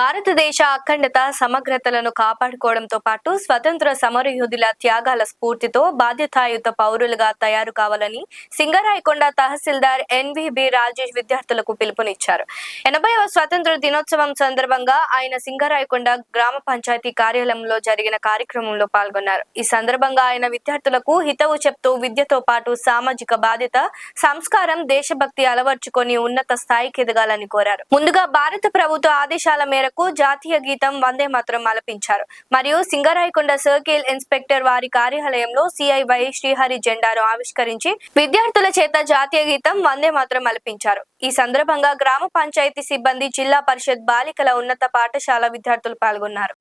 భారతదేశ అఖండత సమగ్రతలను కాపాడుకోవడంతో పాటు స్వతంత్ర సమరయోధుల త్యాగాల స్ఫూర్తితో బాధ్యతాయుత పౌరులుగా తయారు కావాలని సింగరాయకొండ తహసీల్దార్ ఎన్వీబీ రాజేష్ విద్యార్థులకు పిలుపునిచ్చారు. 80వ స్వతంత్ర దినోత్సవం సందర్భంగా ఆయన సింగరాయకొండ గ్రామ పంచాయతీ కార్యాలయంలో జరిగిన కార్యక్రమంలో పాల్గొన్నారు. ఈ సందర్భంగా ఆయన విద్యార్థులకు హితవు చెప్తూ విద్యతో పాటు సామాజిక బాధ్యత, సంస్కారం, దేశభక్తి అలవర్చుకొని ఉన్నత స్థాయికి ఎదగాలని కోరారు. ముందుగా భారత ప్రభుత్వ ఆదేశాల మేరకు జాతీయ గీతం వందే మాతరం ఆలపించారు. మరియు సింగరాయకొండ సర్కిల్ ఇన్స్పెక్టర్ వారి కార్యాలయంలో సిఐవై శ్రీహరి జెండాను ఆవిష్కరించి విద్యార్థుల చేత జాతీయ గీతం వందే మాతరం ఆలపించారు. ఈ సందర్భంగా గ్రామ పంచాయతీ సిబ్బంది, జిల్లా పరిషత్ బాలికల ఉన్నత పాఠశాల విద్యార్థులు పాల్గొన్నారు.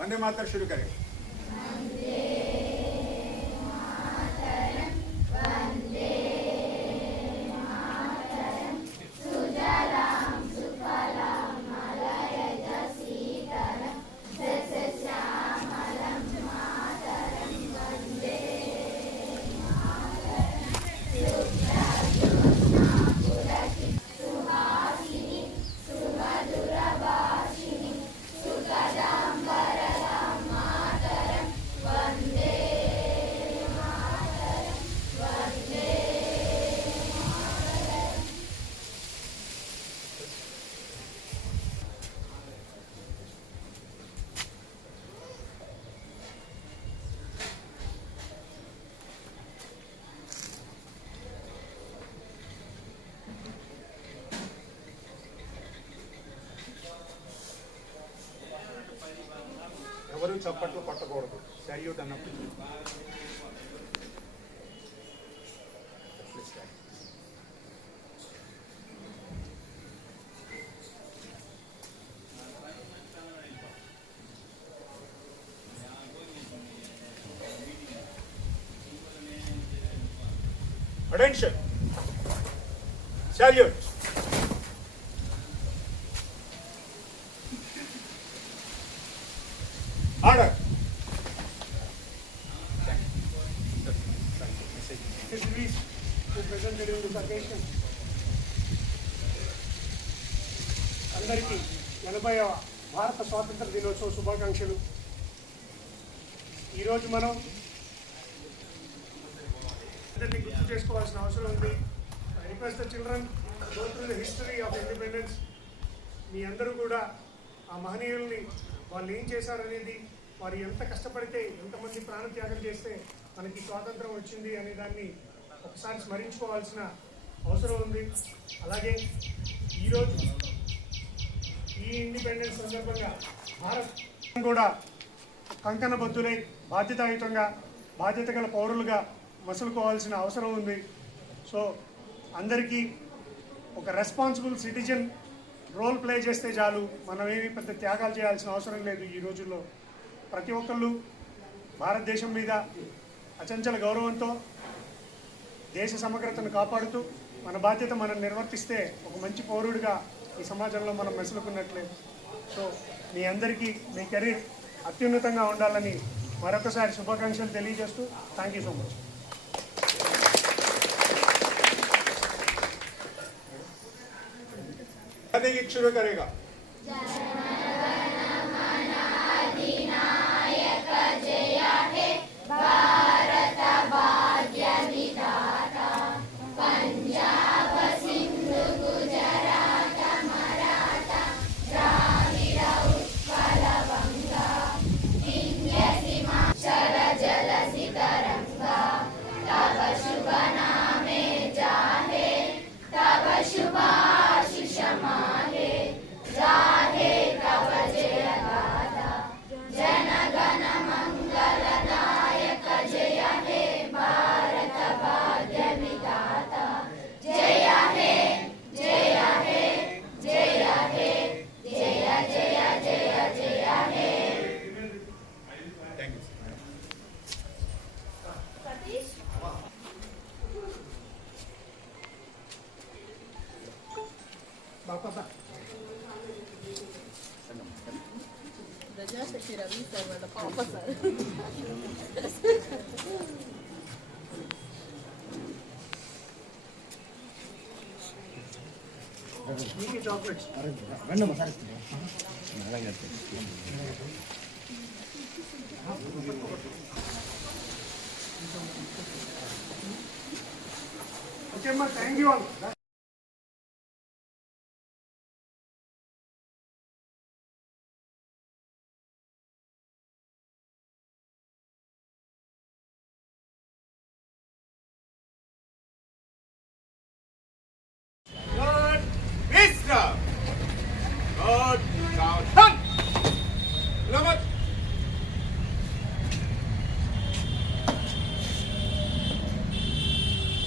वंदे मातरम शुरू करें। ఎవరు చప్పట్లు కొట్టకూడదు. సాల్యూట్ అన్నప్పుడు అటెన్షన్, సాల్యూట్. Order. అందరికీ 80వ భారత స్వాతంత్ర దినోత్సవ శుభాకాంక్షలు. ఈరోజు మనం అందరినీ గుర్తు చేసుకోవాల్సిన అవసరం ఉంది. I request the children go through the history of independence. మీ అందరూ కూడా ఆ మహనీయుల్ని వాళ్ళు ఏం చేశారనేది, వారు ఎంత కష్టపడితే, ఎంతమంది ప్రాణత్యాగం చేస్తే మనకి స్వాతంత్రం వచ్చింది అనే దాన్ని ఒకసారి స్మరించుకోవాల్సిన అవసరం ఉంది. అలాగే ఈరోజు ఈ ఇండిపెండెన్స్ సందర్భంగా భారత్ కూడా కంకణబద్ధులై బాధ్యతాయుతంగా, బాధ్యత గల పౌరులుగా మసులుకోవాల్సిన అవసరం ఉంది. సో అందరికీ ఒక రెస్పాన్సిబుల్ సిటిజన్ రోల్ ప్లే చేస్తే చాలు. మనం ఏమి పెద్ద త్యాగాలు చేయాల్సిన అవసరం లేదు. ఈ రోజుల్లో ప్రతి ఒక్కళ్ళు భారతదేశం మీద అచంచల గౌరవంతో దేశ సమగ్రతను కాపాడుతూ మన బాధ్యత మనం నిర్వర్తిస్తే ఒక మంచి పౌరుడిగా ఈ సమాజంలో మనం మెసులుకున్నట్లే. సో మీ అందరికీ మీ కెరీర్ అత్యున్నతంగా ఉండాలని మరొకసారి శుభాకాంక్షలు తెలియజేస్తూ థ్యాంక్ యూ సో మచ్. शुरू करेगा। प्रजाशक्ति रवि सर वाला पापा सर మీకు చాక్లెట్స్. ఓకే అమ్మా, thank you all. Good Vista. Good Southern. Selamat.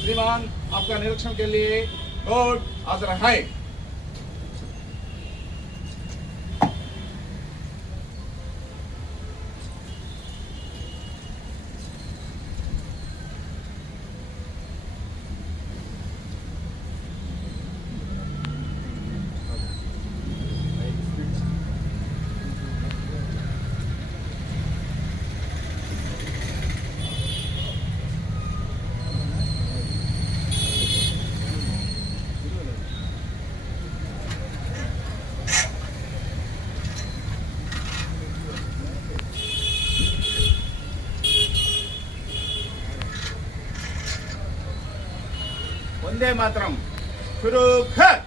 श्रीमान, आपका निरीक्षण के लिए कोर्ट हाजिर है. वंदे मातरम. शुरू कर.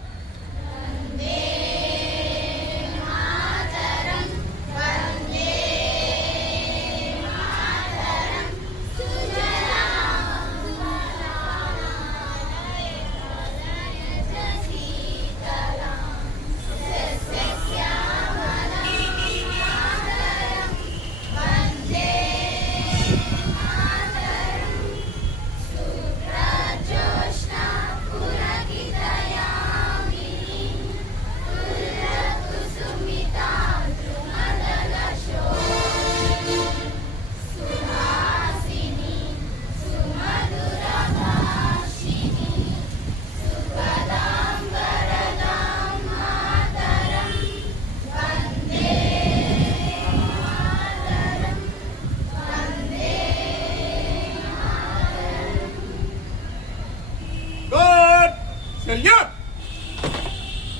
Salute!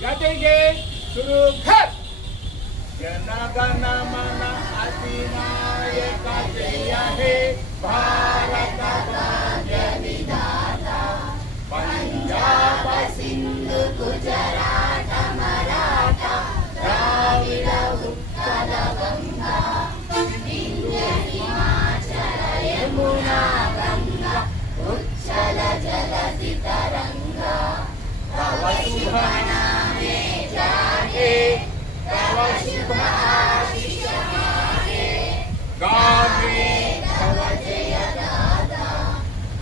Gatige शुरू कर. जनगण मन अधिनायक जय हे भारत भाग्य विधाता. पंजाब सिंधु गुजरात मराठा द्राविड उत्कल गंगा विंध्य हिमाचल यमुना गंगा उच्चल जलधि तरंगा. तव शुभ नामे जागे, तव शुभ आशीष मागे, गावे तव जय गाथा.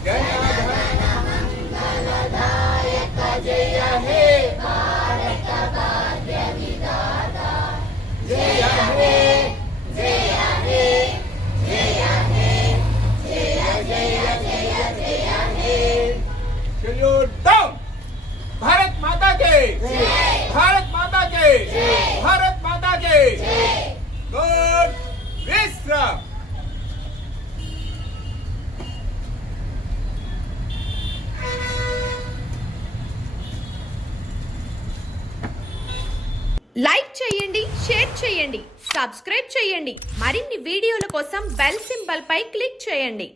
जनगण मंगलदायक जय हे भारत भाग्य विधाता. जय हे जय हे जय हे जय जय जय जय हे. Salute down. भारत माता के जय. भारत माता के जय. भारत माता के जय. गुड विश्राम. లైక్ చేయండి, షేర్ చేయండి, సబ్స్క్రైబ్ చేయండి. మరిన్ని వీడియోల కోసం బెల్ సింబల్ పై క్లిక్ చేయండి.